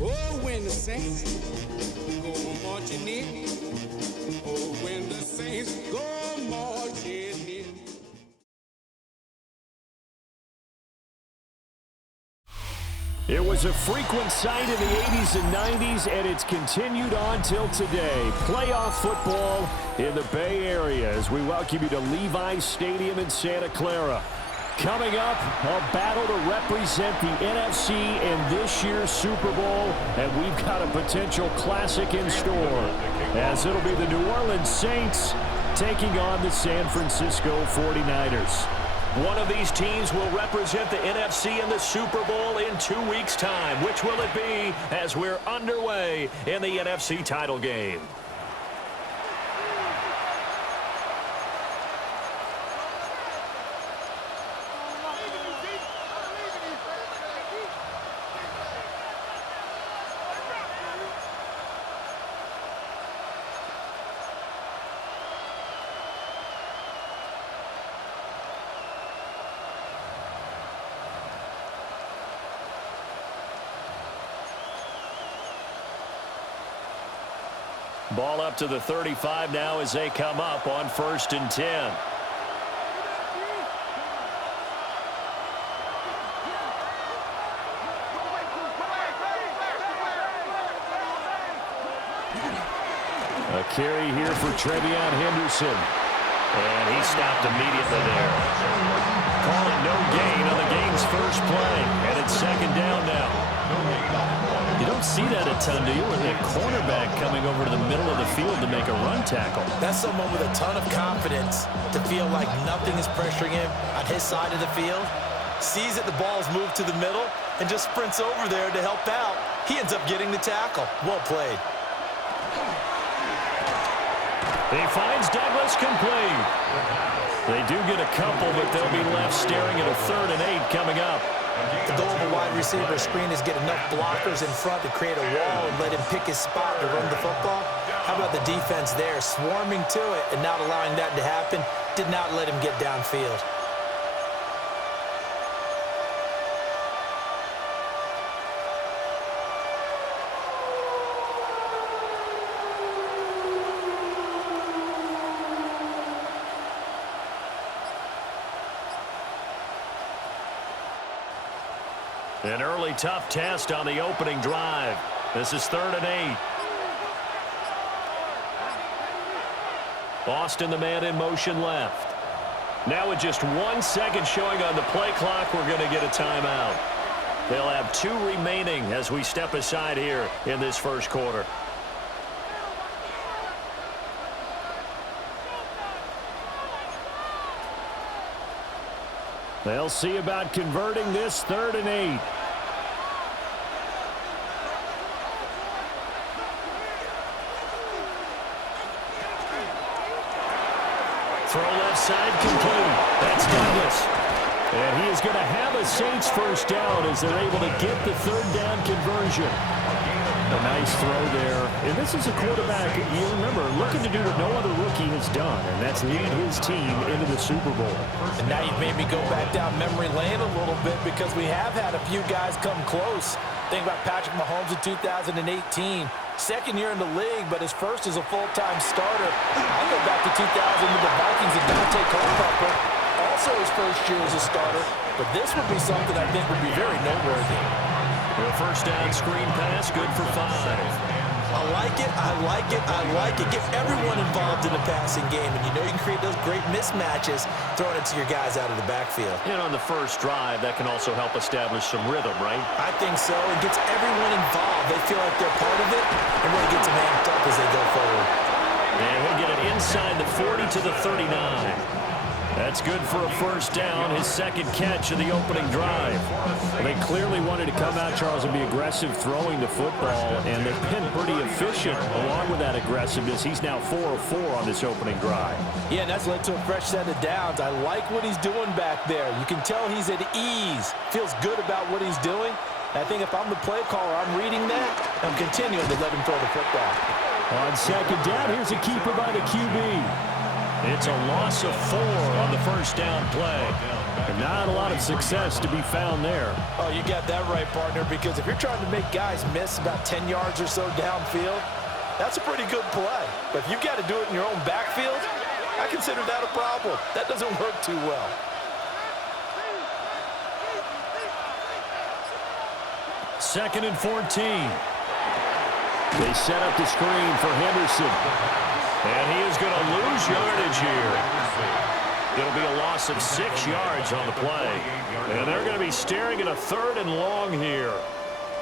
Oh, when the saints go marching in. Oh, when the saints go marching in. It was a frequent sight in the 80s and 90s, and it's continued on till today. Playoff football in the Bay Area as we welcome you to Levi's Stadium in Santa Clara. Coming up, a battle to represent the NFC in this year's Super Bowl, and we've got a potential classic in store, as it'll be the New Orleans Saints taking on the San Francisco 49ers. One of these teams will represent the NFC in the Super Bowl in 2 weeks' time. Which will it be as we're underway in the NFC title game? Ball up to the 35 now as they come up on 1st and 10. A carry here for Trevion Henderson. And he stopped immediately there. Calling no gain on the game's first play. And it's 2nd down now. You don't see that a ton, do you? With a cornerback coming over to the middle of the field to make a run tackle. That's someone with a ton of confidence to feel like nothing is pressuring him on his side of the field. Sees that the ball's moved to the middle and just sprints over there to help out. He ends up getting the tackle. Well played. He finds Douglas complete. They do get a couple, but they'll be left staring at a 3rd and 8 coming up. The goal of a wide receiver screen is get enough blockers in front to create a wall and let him pick his spot to run the football. How about the defense there, swarming to it and not allowing that to happen? Did not let him get downfield. An early tough test on the opening drive. This is 3rd and 8. Austin, the man in motion left. Now with just 1 second showing on the play clock, we're going to get a timeout. They'll have 2 remaining as we step aside here in this first quarter. They'll see about converting this 3rd and 8. Throw left side complete. That's Douglas. And he is going to have a Saints first down as they're able to get the 3rd down conversion. A nice throw there. And this is a quarterback, you remember, looking to do what no other rookie has done, and that's lead his team into the Super Bowl. And now you've made me go back down memory lane a little bit because we have had a few guys come close. Think about Patrick Mahomes in 2018. 2nd year in the league, but his first as a full-time starter. I go back to 2000 with the Vikings and Dante Culpepper. Also his first year as a starter. But this would be something I think would be very noteworthy. A first down screen pass, good for 5. I like it, I like it, I like it. Get everyone involved in the passing game, and you know you can create those great mismatches throwing it to your guys out of the backfield. And on the first drive, that can also help establish some rhythm, right? I think so. It gets everyone involved. They feel like they're part of it, and really gets them amped up as they go forward. And he'll get it inside the 40 to the 39. That's good for a first down, his second catch of the opening drive. They clearly wanted to come out, Charles, and be aggressive throwing the football, and they've been pretty efficient along with that aggressiveness. He's now 4 of 4 on this opening drive. Yeah, and that's led to a fresh set of downs. I like what he's doing back there. You can tell he's at ease, feels good about what he's doing. I think if I'm the play caller, I'm reading that, I'm continuing to let him throw the football. On second down, here's a keeper by the QB. It's a loss of 4 on the first down play. And not a lot of success to be found there. Oh, you got that right, partner, because if you're trying to make guys miss about 10 yards or so downfield, that's a pretty good play. But if you've got to do it in your own backfield, I consider that a problem. That doesn't work too well. Second and 14. They set up the screen for Henderson. And he is going to lose yardage here. It'll be a loss of 6 yards on the play. And they're going to be staring at a 3rd and long here.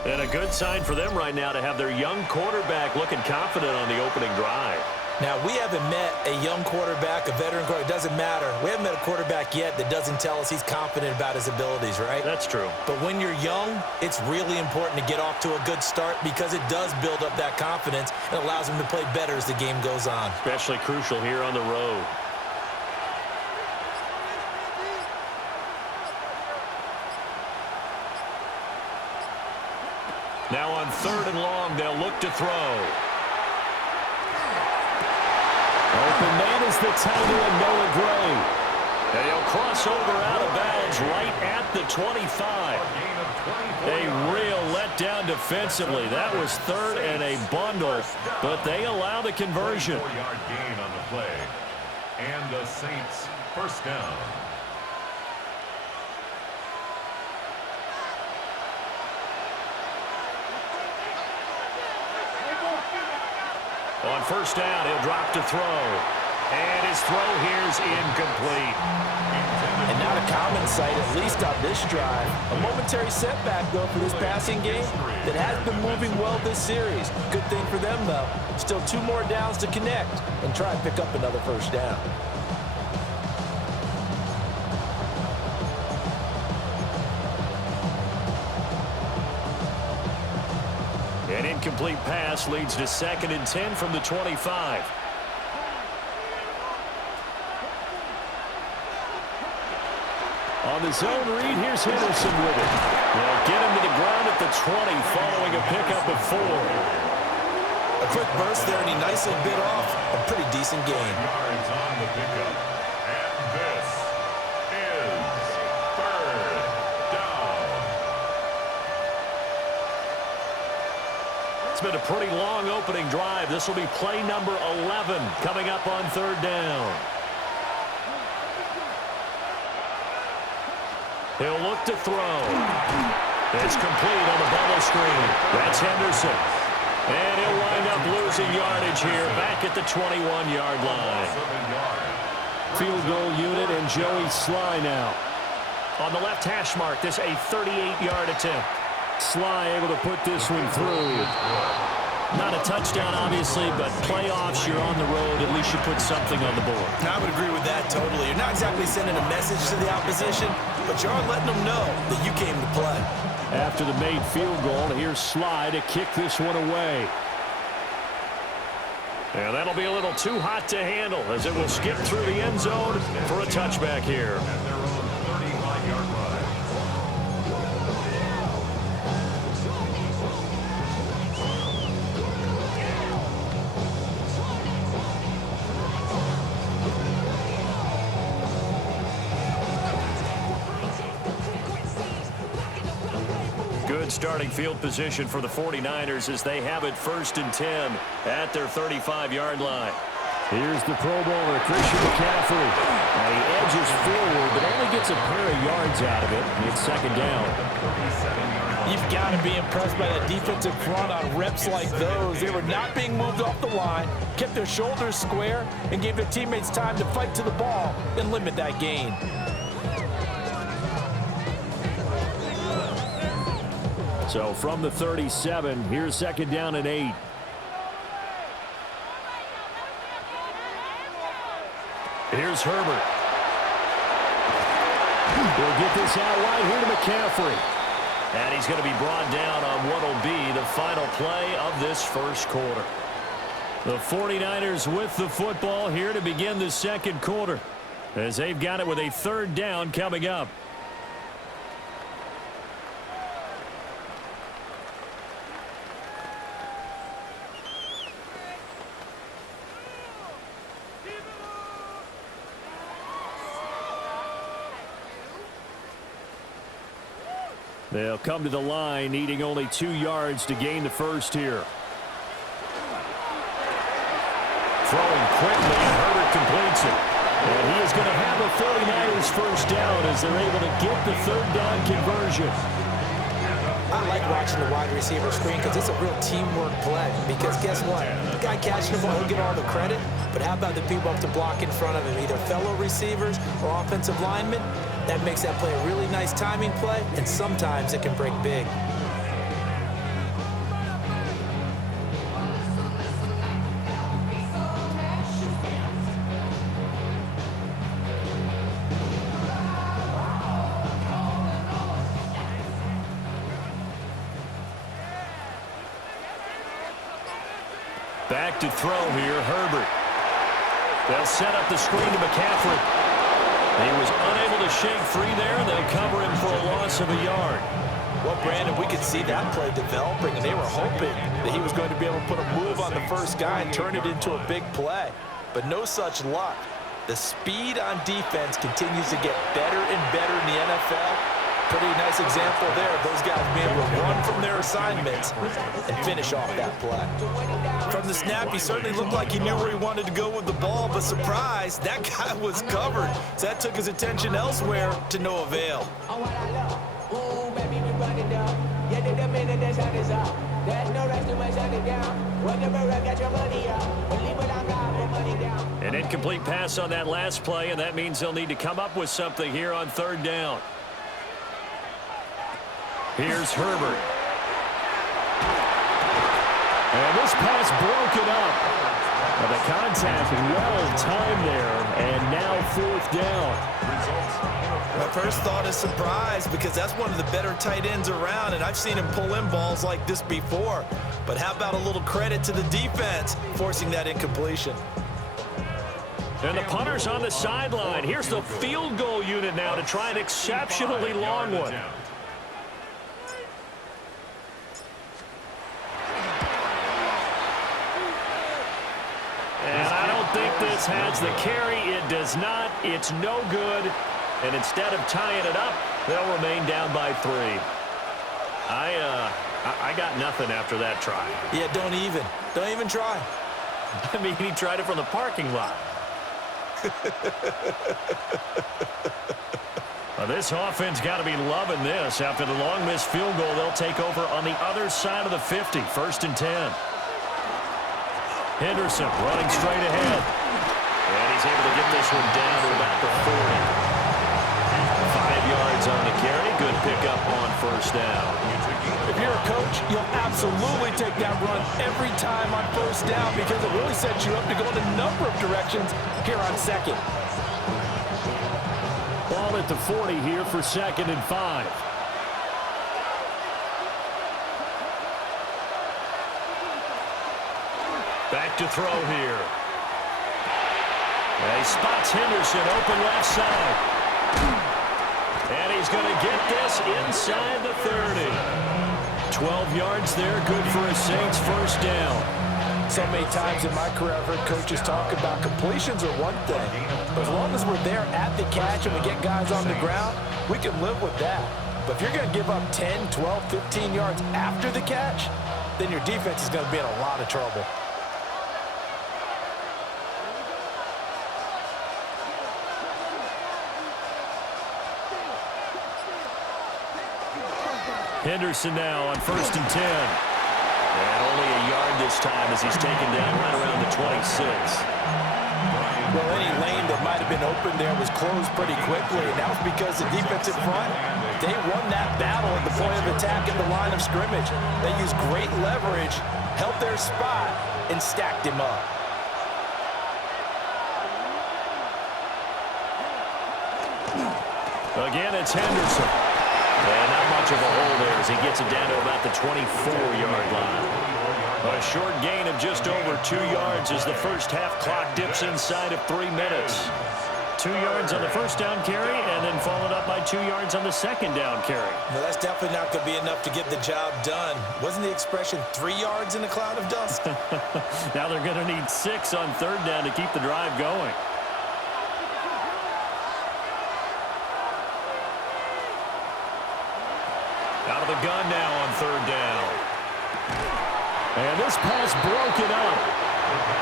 And a good sign for them right now to have their young quarterback looking confident on the opening drive. Now, we haven't met a young quarterback, a veteran quarterback. It doesn't matter. We haven't met a quarterback yet that doesn't tell us he's confident about his abilities, right? That's true. But when you're young, it's really important to get off to a good start because it does build up that confidence and allows him to play better as the game goes on. Especially crucial here on the road. Now on 3rd and long, they'll look to throw. Open man is the tight end, Noah Gray. And he'll cross over out of bounds right at the 25. A real letdown defensively. That was 3rd and a bundle, but they allow the conversion. 4-yard gain on the play. And the Saints first down. On first down, he'll drop to throw. And his throw here's incomplete. And not a common sight, at least on this drive. A momentary setback, though, for this passing game that has been moving well this series. Good thing for them, though. Still 2 more downs to connect and try and pick up another first down. An incomplete pass leads to 2nd and 10 from the 25. On the zone read, here's Henderson with it. They'll get him to the ground at the 20 following a pickup of 4. A quick burst there, and he nicely bit off a pretty decent gain. Yards on the pickup. And this is 3rd down. It's been a pretty long opening drive. This will be play number 11 coming up on 3rd down. He'll look to throw. It's complete on the bubble screen. That's Henderson. And he'll wind up losing yardage here back at the 21-yard line. Field goal unit and Joey Sly now. On the left hash mark, this a 38-yard attempt. Sly able to put this one through. Not a touchdown, obviously, but playoffs, you're on the road. At least you put something on the board. I would agree with that totally. You're not exactly sending a message to the opposition, but you are letting them know that you came to play. After the made field goal, here's Sly to kick this one away. And that'll be a little too hot to handle as it will skip through the end zone for a touchback here. At their own 35-yard line. Good starting field position for the 49ers as they have it 1st and 10 at their 35-yard line. Here's the Pro Bowler, Christian McCaffrey. And he edges forward, but only gets a pair of yards out of it. It's 2nd down. You've got to be impressed by that defensive front on reps like those. They were not being moved off the line, kept their shoulders square, and gave their teammates time to fight to the ball and limit that gain. So from the 37, here's 2nd down and 8. Here's Herbert. He'll get this out wide here to McCaffrey. And he's going to be brought down on what will be the final play of this first quarter. The 49ers with the football here to begin the second quarter, as they've got it with a third down coming up. They'll come to the line needing only 2 yards to gain the first here. Throwing quickly, and Herbert completes it. And he is going to have a 49ers first down as they're able to get the third down conversion. I like watching the wide receiver screen because it's a real teamwork play. Because guess what? The guy catching the ball, he'll get all the credit. But how about the people up to block in front of him, either fellow receivers or offensive linemen? That makes that play a really nice timing play, and sometimes it can break big. Back to throw here, Herbert. They'll set up the screen to McCaffrey. He was unable to shake free there. They'll cover him for a loss of a yard. Well, Brandon, we could see that play developing, and they were hoping that he was going to be able to put a move on the first guy and turn it into a big play. But no such luck. The speed on defense continues to get better and better in the NFL. Pretty nice example there of those guys being able to run from their assignments and finish off that play. From the snap, he certainly looked like he knew where he wanted to go with the ball, but surprise, that guy was covered. So that took his attention elsewhere to no avail. An incomplete pass on that last play, and that means they'll need to come up with something here on third down. Here's Herbert. And this pass broken up. Well, the contact well timed there, and now fourth down. My first thought is surprise, because that's one of the better tight ends around, and I've seen him pull in balls like this before. But how about a little credit to the defense forcing that incompletion? And the punter's on the sideline. Here's the field goal unit now to try an exceptionally long one. And I don't think this has the carry. It does not. It's no good. And instead of tying it up, they'll remain down by 3. I got nothing after that try. Yeah, don't even try. I mean, he tried it from the parking lot. Well, this offense got to be loving this. After the long missed field goal, they'll take over on the other side of the 50. 1st and 10. Henderson running straight ahead. And he's able to get this one down to about the 40. 5 yards on the carry. Good pickup on first down. If you're a coach, you'll absolutely take that run every time on first down because it really sets you up to go in a number of directions here on second. Ball at the 40 here for 2nd and 5. Back to throw here. And he spots Henderson open left side. And he's going to get this inside the 30. 12 yards there, good for a Saints first down. So many times in my career, I've heard coaches talk about completions are one thing. But as long as we're there at the catch and we get guys on the ground, we can live with that. But if you're going to give up 10, 12, 15 yards after the catch, then your defense is going to be in a lot of trouble. Henderson now on 1st and 10. And only a yard this time as he's taken down right around the 26. Well, any lane that might have been open there was closed pretty quickly, and that was because the defensive front, they won that battle at the point of attack at the line of scrimmage. They used great leverage, held their spot, and stacked him up. Again, it's Henderson. And not much of a hole there as he gets it down to about the 24-yard line. A short gain of just over 2 yards as the first half clock dips inside of 3 minutes. 2 yards on the first down carry and then followed up by 2 yards on the second down carry. Well, that's definitely not going to be enough to get the job done. Wasn't the expression 3 yards in a cloud of dust? Now they're going to need 6 on third down to keep the drive going. Out of the gun now on third down. And this pass broken up.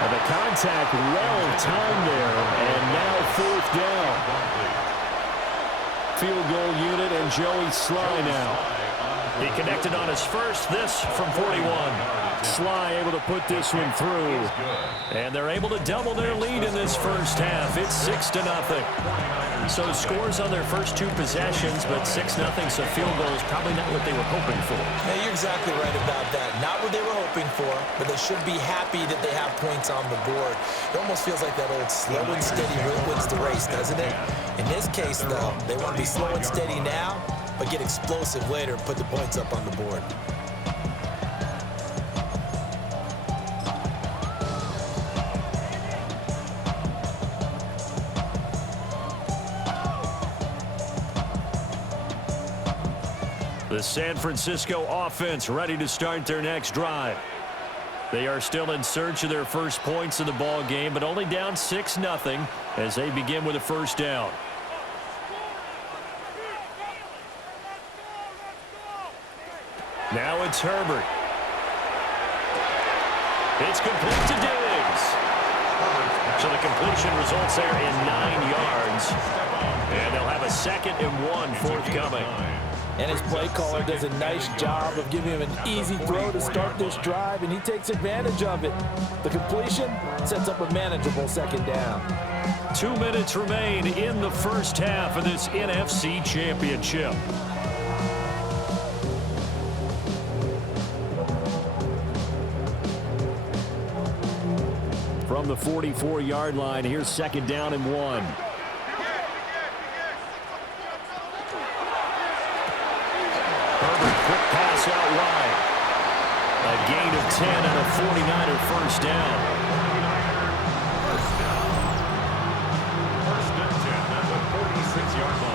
And the contact well timed there. And now fourth down. Field goal unit and Joey Sly now. He connected on his first, this from 41. Sly able to put this one through. And they're able to double their lead in this first half. It's 6-0. So scores on their first 2 possessions, but 6-0, so field goal is probably not what they were hoping for. Yeah, you're exactly right about that. Not what they were hoping for, but they should be happy that they have points on the board. It almost feels like that old slow and steady wins the race, doesn't it? In this case, though, they want to be slow and steady now, but get explosive later and put the points up on the board. The San Francisco offense ready to start their next drive. They are still in search of their first points in the ball game, but only down 6-0 as they begin with a first down. Now it's Herbert. It's complete to Diggs. So the completion results there in 9 yards. And they'll have a 2nd and 1 forthcoming. And his play caller does a nice job of giving him an easy throw to start this drive, and he takes advantage of it. The completion sets up a manageable 2nd down. 2 minutes remain in the first half of this NFC Championship. From the 44-yard line, here's 2nd down and 1. Quick pass out wide. A gain of 10 and a 49er first down. First and 10 at the 46-yard line.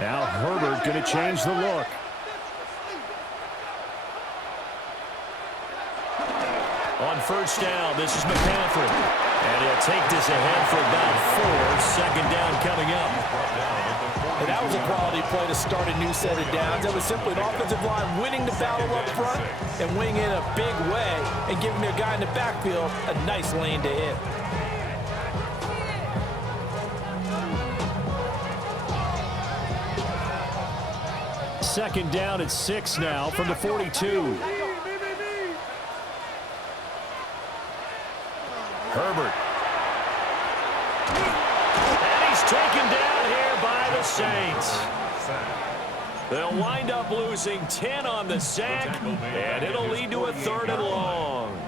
Now Herbert going to change the look. On first down, this is McCaffrey. And he'll take this ahead for about 4. 2nd down coming up. And that was a quality play to start a new set of downs. That was simply an offensive line winning the battle up front and winning in a big way and giving their guy in the backfield a nice lane to hit. Second down at 6 now from the 42. Herbert. And he's taken down here by the Saints. They'll wind up losing 10 on the sack, and it'll lead to a 3rd and long.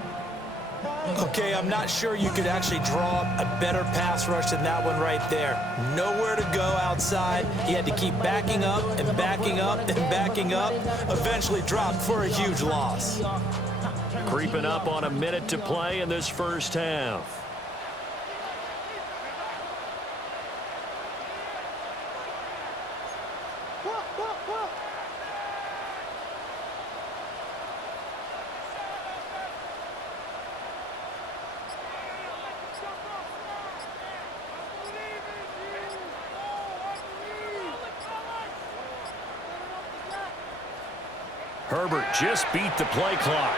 Okay, I'm not sure you could actually draw up a better pass rush than that one right there. Nowhere to go outside. He had to keep backing up and backing up and backing up. Eventually dropped for a huge loss. Creeping up on a minute to play in this first half. Herbert just beat the play clock.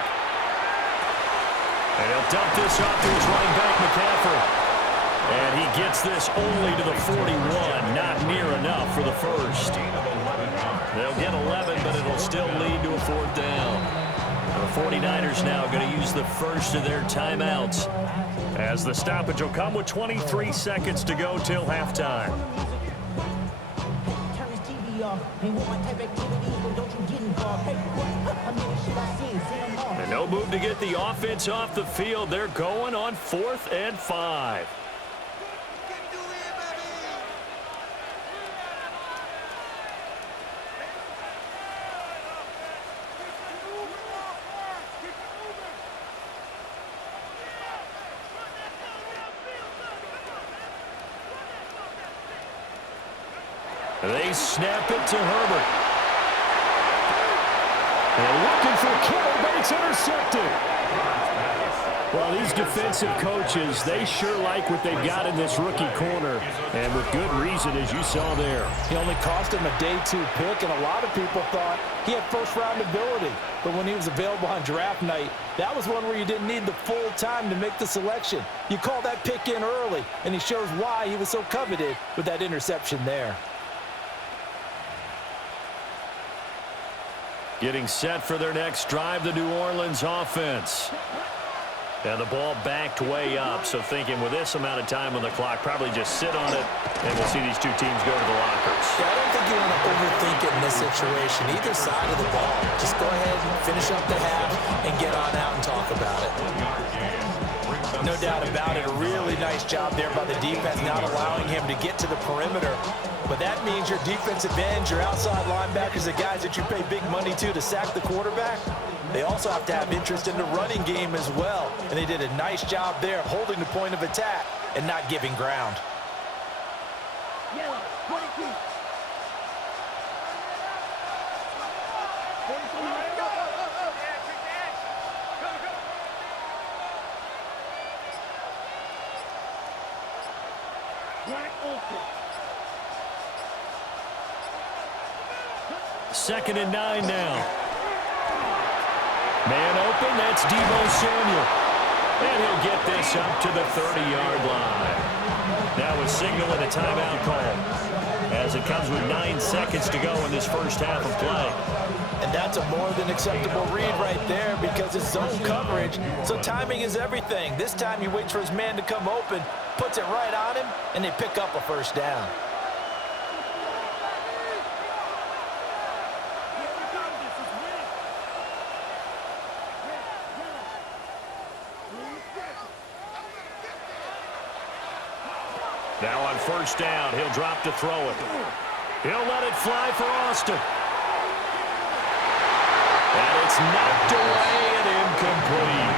And he'll dump this off to his running back, McCaffrey. And he gets this only to the 41. Not near enough for the first. Gain of 11 yards. They'll get 11, but it'll still lead to a 4th down. The 49ers now going to use the first of their timeouts, as the stoppage will come with 23 seconds to go till halftime. And no move to get the offense off the field. They're going on 4th and 5. They snap it to Herbert. They're looking for Kittle, but it's intercepted. Well, these defensive coaches, they sure like what they've got in this rookie corner, and with good reason, as you saw there. He only cost him a day 2 pick, and a lot of people thought he had first-round ability. But when he was available on draft night, that was one where you didn't need the full time to make the selection. You call that pick in early, and he shows why he was so coveted with that interception there. Getting set for their next drive, the New Orleans offense. And the ball backed way up, so thinking with this amount of time on the clock, probably just sit on it, and we'll see these two teams go to the lockers. Yeah, I don't think you want to overthink it in this situation, either side of the ball. Just go ahead and finish up the half and get on out and talk about it. No doubt about it, a really nice job there by the defense, not allowing him to get to the perimeter. But that means your defensive ends, your outside linebackers, the guys that you pay big money to sack the quarterback, they also have to have interest in the running game as well. And they did a nice job there of holding the point of attack and not giving ground. Yellow, 22. Second and 9 now. Man open, that's Deebo Samuel. And he'll get this up to the 30-yard line. That was signaling a timeout call, as it comes with 9 seconds to go in this first half of play. And that's a more than acceptable read right there, because it's zone coverage, so timing is everything. This time he waits for his man to come open, puts it right on him, and they pick up a first down. Now on first down, he'll drop to throw it. He'll let it fly for Austin. And it's knocked away and incomplete.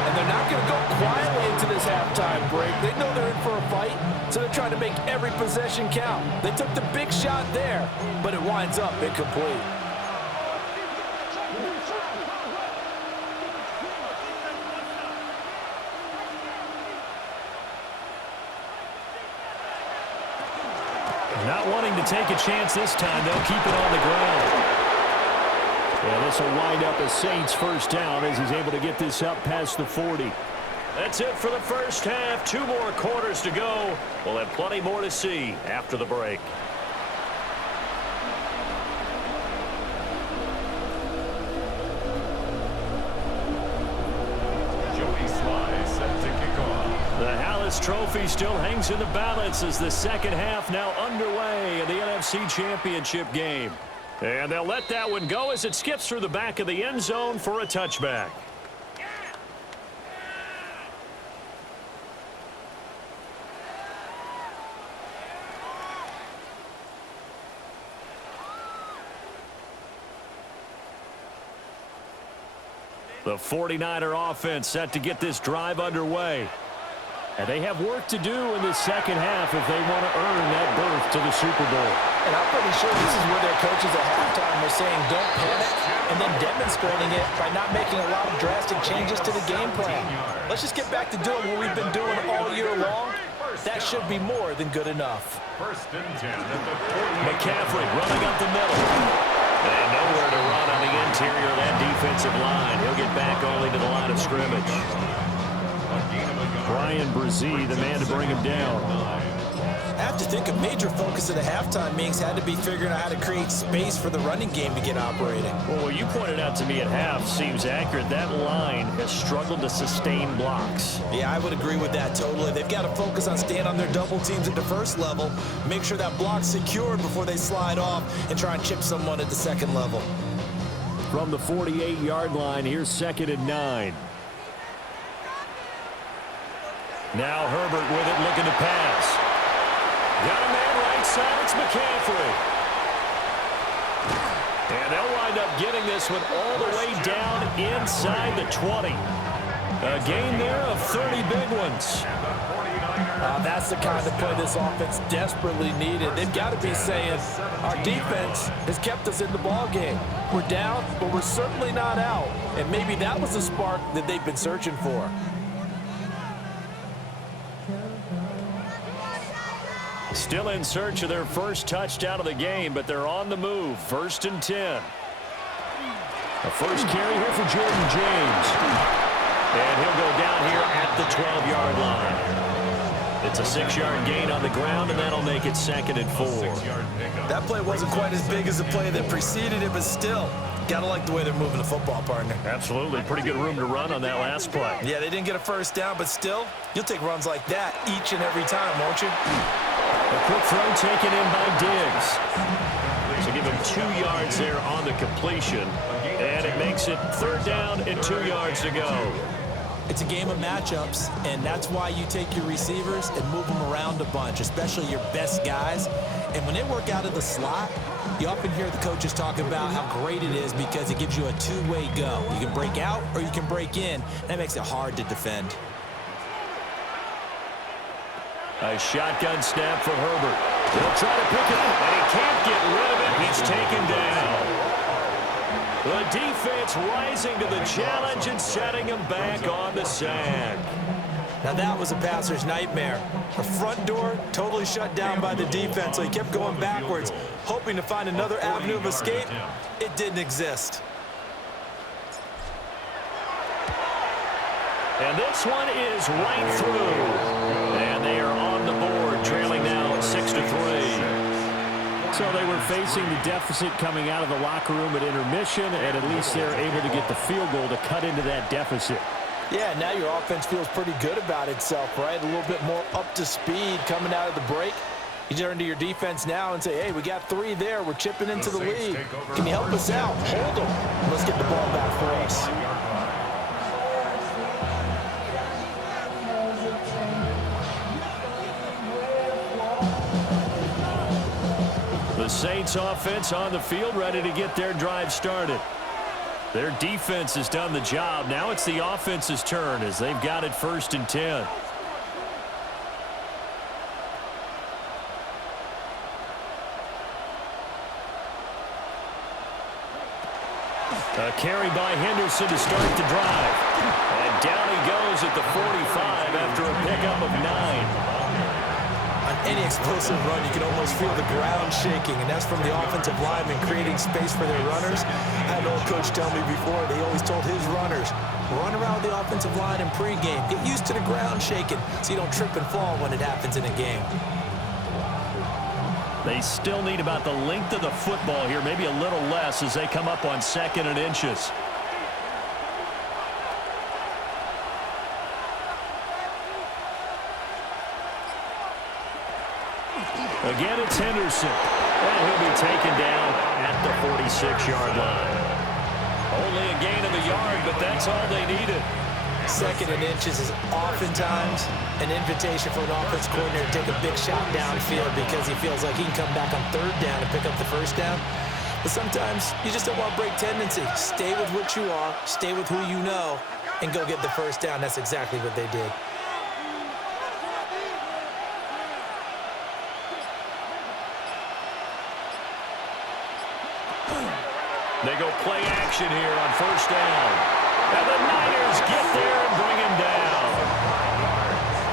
And they're not going to go quietly into this halftime break. They know they're in for a fight, so they're trying to make every possession count. They took the big shot there, but it winds up incomplete. Not wanting to take a chance this time, they'll keep it on the ground. And this will wind up a Saints first down as he's able to get this up past the 40. That's it for the first half. 2 more quarters to go. We'll have plenty more to see after the break. The Trophy still hangs in the balance as the second half now underway in the NFC Championship game. And they'll let that one go as it skips through the back of the end zone for a touchback. The 49er offense set to get this drive underway. And they have work to do in the second half if they want to earn that berth to the Super Bowl. And I'm pretty sure this is where their coaches at halftime were saying don't panic, and then demonstrating it by not making a lot of drastic changes to the game plan. Let's just get back to doing what we've been doing all year long. That should be more than good enough. First and 10 at the 40. McCaffrey running up the middle. And nowhere to run on the interior of that defensive line. He'll get back only to the line of scrimmage. Brian Brzee, the man to bring him down. I have to think a major focus of the halftime meetings had to be figuring out how to create space for the running game to get operating. Well, what you pointed out to me at half seems accurate. That line has struggled to sustain blocks. Yeah, I would agree with that totally. They've got to focus on staying on their double teams at the first level, make sure that block's secured before they slide off, and try and chip someone at the second level. From the 48-yard line, here's 2nd and 9. Now Herbert with it, looking to pass. Got a man right side, it's McCaffrey. And they'll wind up getting this one all the way down inside the 20. A gain there of 30 big ones. That's the kind of play this offense desperately needed. They've got to be saying, our defense has kept us in the ball game. We're down, but we're certainly not out. And maybe that was the spark that they've been searching for. Still in search of their first touchdown of the game, but they're on the move. 1st and 10. The first carry here for Jordan James. And he'll go down here at the 12-yard line. It's a 6-yard gain on the ground, and that'll make it 2nd and 4. That play wasn't quite as big as the play that preceded it, but still, gotta like the way they're moving the football, partner. Absolutely. Pretty good room to run on that last play. Yeah, they didn't get a first down, but still, you'll take runs like that each and every time, won't you? A quick throw taken in by Diggs. So give him 2 yards there on the completion, and it makes it 3rd down and 2 yards to go. It's a game of matchups, and that's why you take your receivers and move them around a bunch, especially your best guys. And when they work out of the slot, you often hear the coaches talk about how great it is because it gives you a two-way go. You can break out or you can break in. That makes it hard to defend. A shotgun snap for Herbert. He'll try to pick it up, and he can't get rid of it. He's taken down. The defense rising to the challenge and setting him back on the sack. Now that was a passer's nightmare. The front door totally shut down by the defense, so he kept going backwards, hoping to find another avenue of escape. It didn't exist. And this one is right through. And they are on the board, trailing now 6-3. So they were facing the deficit coming out of the locker room at intermission, and at least they're able to get the field goal to cut into that deficit. Yeah, now your offense feels pretty good about itself, right? A little bit more up to speed coming out of the break. You turn to your defense now and say, hey, we got 3 there. We're chipping into the lead. Can you help us out? Hold them. Let's get the ball back for us. The Saints offense on the field, ready to get their drive started. Their defense has done the job. Now it's the offense's turn as they've got it 1st and 10. A carry by Henderson to start the drive. And down he goes at the 45 after a pickup of 9. On any explosive run, you can almost feel the ground shaking, and that's from the offensive linemen creating space for their runners. I had an old coach tell me before, he always told his runners, run around the offensive line in pregame. Get used to the ground shaking so you don't trip and fall when it happens in a game. They still need about the length of the football here, maybe a little less as they come up on 2nd and inches. Again, it's Henderson. And he'll be taken down at the 46-yard line. Only a gain of a yard, but that's all they needed. 2nd and inches is oftentimes an invitation for an offense coordinator to take a big shot downfield because he feels like he can come back on 3rd down and pick up the 1st down. But sometimes you just don't want break tendency. Stay with what you are, stay with who you know, and go get the 1st down. That's exactly what they did. They go play action here on 1st down. And the Niners get there and bring him down.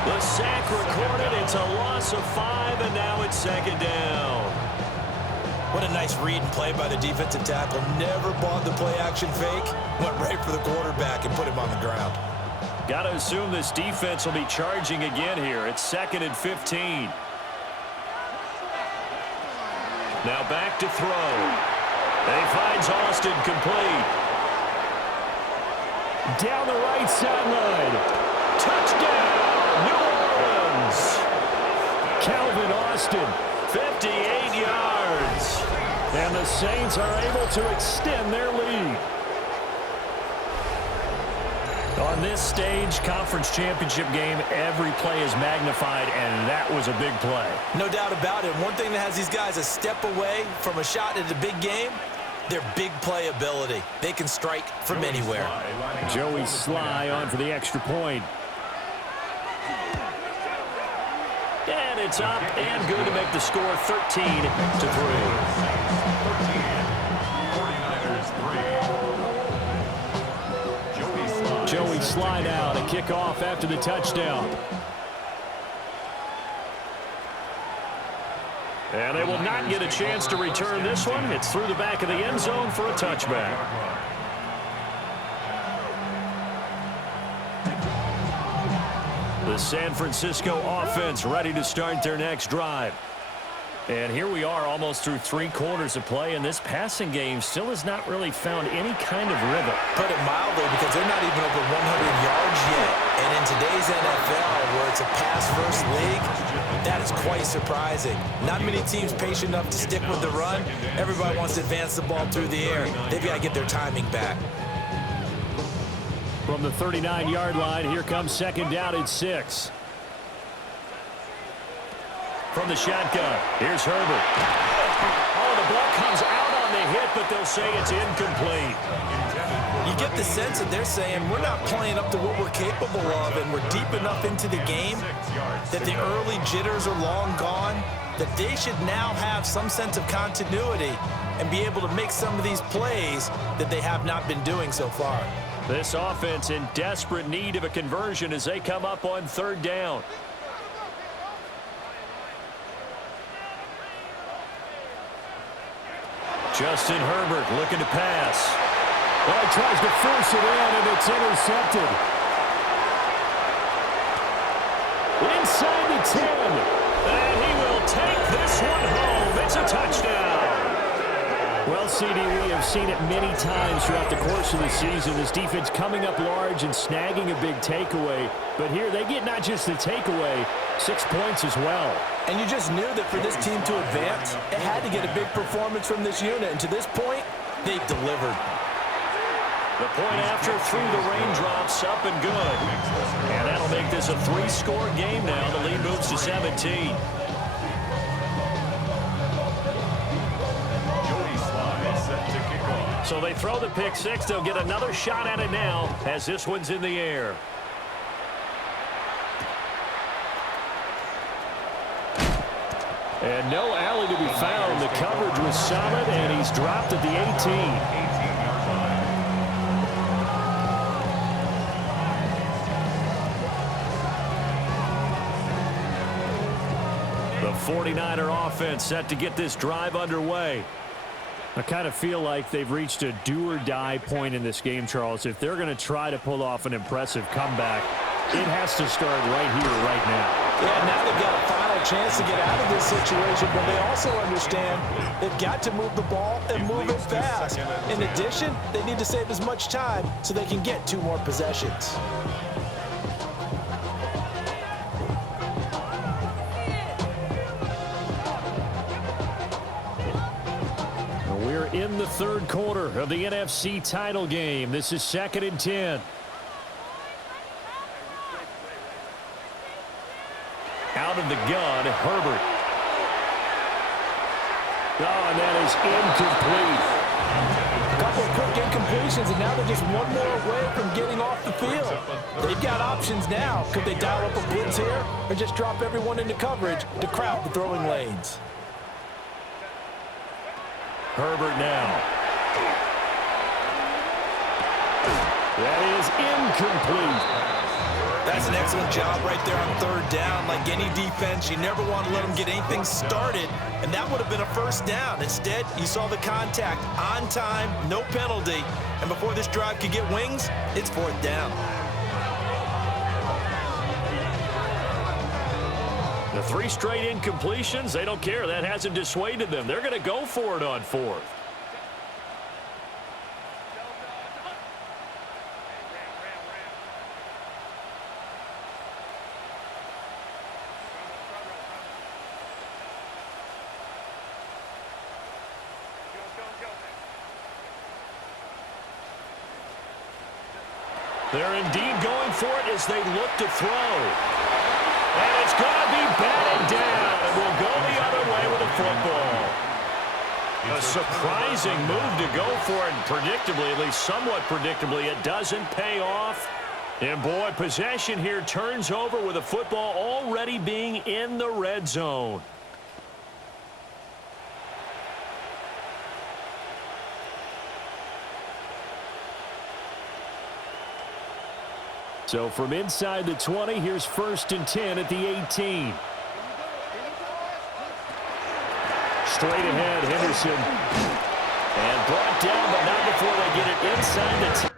The sack recorded. It's a loss of 5, and now it's 2nd down. What a nice read and play by the defensive tackle. Never bought the play action fake. Went right for the quarterback and put him on the ground. Got to assume this defense will be charging again here. It's 2nd and 15. Now back to throw. And he finds Austin complete. Down the right sideline. Touchdown, New Orleans. Calvin Austin. 58 yards. And the Saints are able to extend their lead. On this stage, conference championship game, every play is magnified, and that was a big play. No doubt about it. One thing that has these guys a step away from a shot at a big game, their big play ability. They can strike from anywhere. Joey Sly on for the extra point. And it's up and good to make the score 13-3. Joey Sly now to kick off after the touchdown. And they will not get a chance to return this one. It's through the back of the end zone for a touchback. The San Francisco offense ready to start their next drive. And here we are almost through 3 quarters of play, and this passing game still has not really found any kind of rhythm. Put it mildly, because they're not even over 100 yards yet. And in today's NFL, where it's a pass-first league, that is quite surprising. Not many teams patient enough to stick with the run. Everybody wants to advance the ball through the air. They've got to get their timing back. From the 39-yard line, here comes second down and 6. From the shotgun, here's Herbert. Oh, the ball comes out on the hit, but they'll say it's incomplete. You get the sense that they're saying we're not playing up to what we're capable of, and we're deep enough into the game that the early jitters are long gone, that they should now have some sense of continuity and be able to make some of these plays that they have not been doing so far. This offense in desperate need of a conversion as they come up on third down. Justin Herbert looking to pass. Well, he tries to force it in, and it's intercepted. Inside the 10. And he will take this one home. It's a touchdown. Well, CD, we have seen it many times throughout the course of the season. This defense coming up large and snagging a big takeaway. But here they get not just the takeaway, 6 points as well. And you just knew that for this team to advance, it had to get a big performance from this unit. And to this point, they've delivered. The point after through the raindrops, up and good. And that'll make this a 3-score game now. The lead moves to 17. So they throw the pick 6. They'll get another shot at it now as this one's in the air. And no alley to be found. The coverage was solid, and he's dropped at the 18. The 49er offense set to get this drive underway. I kind of feel like they've reached a do-or-die point in this game, Charles. If they're going to try to pull off an impressive comeback, it has to start right here, right now. Yeah, now they've got a final chance to get out of this situation, but they also understand they've got to move the ball and move it fast. In addition, they need to save as much time so they can get 2 more possessions. We're in the third quarter of the NFC title game. This is 2nd and 10. Out of the gun, Herbert. Oh, and that is incomplete. A couple of quick incompletions, and now they're just one more away from getting off the field. They've got options now. Could they dial up a blitz here or just drop everyone into coverage to crowd the throwing lanes? Herbert now. That is incomplete. That's an excellent job right there on third down. Like any defense, you never want to let them get anything started, and that would have been a first down. Instead, you saw the contact on time, no penalty, and before this drive could get wings, it's 4th down. The 3 straight incompletions, they don't care. That hasn't dissuaded them. They're going to go for it on 4th. They're indeed going for it as they look to throw. And it's going to be batted down, and will go the other way with the football. A surprising move to go for it, and predictably, at least somewhat predictably, it doesn't pay off. And boy, possession here turns over with the football already being in the red zone. So from inside the 20, here's 1st and 10 at the 18. Straight ahead, Henderson. And brought down, but not before they get it inside the 10.